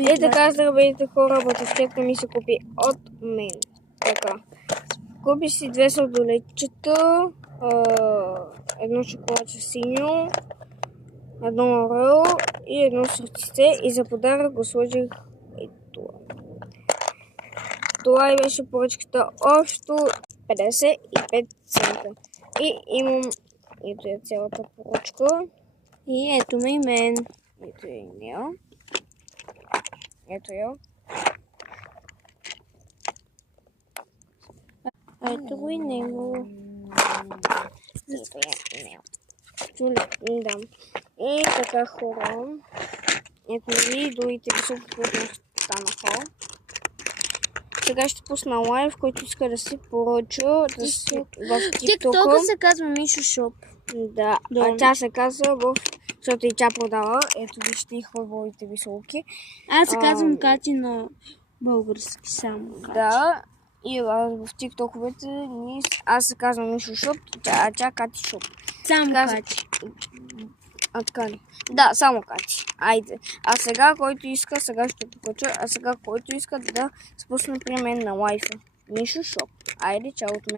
И така, здравейте хора, батушкетка ми се купи от мен. Така. Купи си 2 сладоледчета, едно шоколадче синьо, едно орео и едно сърце. И за подарък го сложих и това. Това и беше поръчката общо 55 цента. И имам ето е цялата поръчка. И ето ме и мен. Ето е и нея. Ето я. Ето го и него. Ето я и нея. Да. И така хора. Ето и другите високи, които станаха. Сега ще пусна лайв, който иска да си поръча в TikTok. се казва Мишо Шоп. Да, а тя се казва защото и тя продава. Ето вижте и хубавите високи. Аз се казвам Кати на български само. Кати. Да, и в TikTok-овете аз се казвам Мишо Шоп, а тя Кати Шоп. Само Кати. А така ли? Да, само Кати. Айде. А сега, който иска, сега ще покача, който иска да спусне при мен на лайфа. Мишо Шоп. Айде, чао от мен.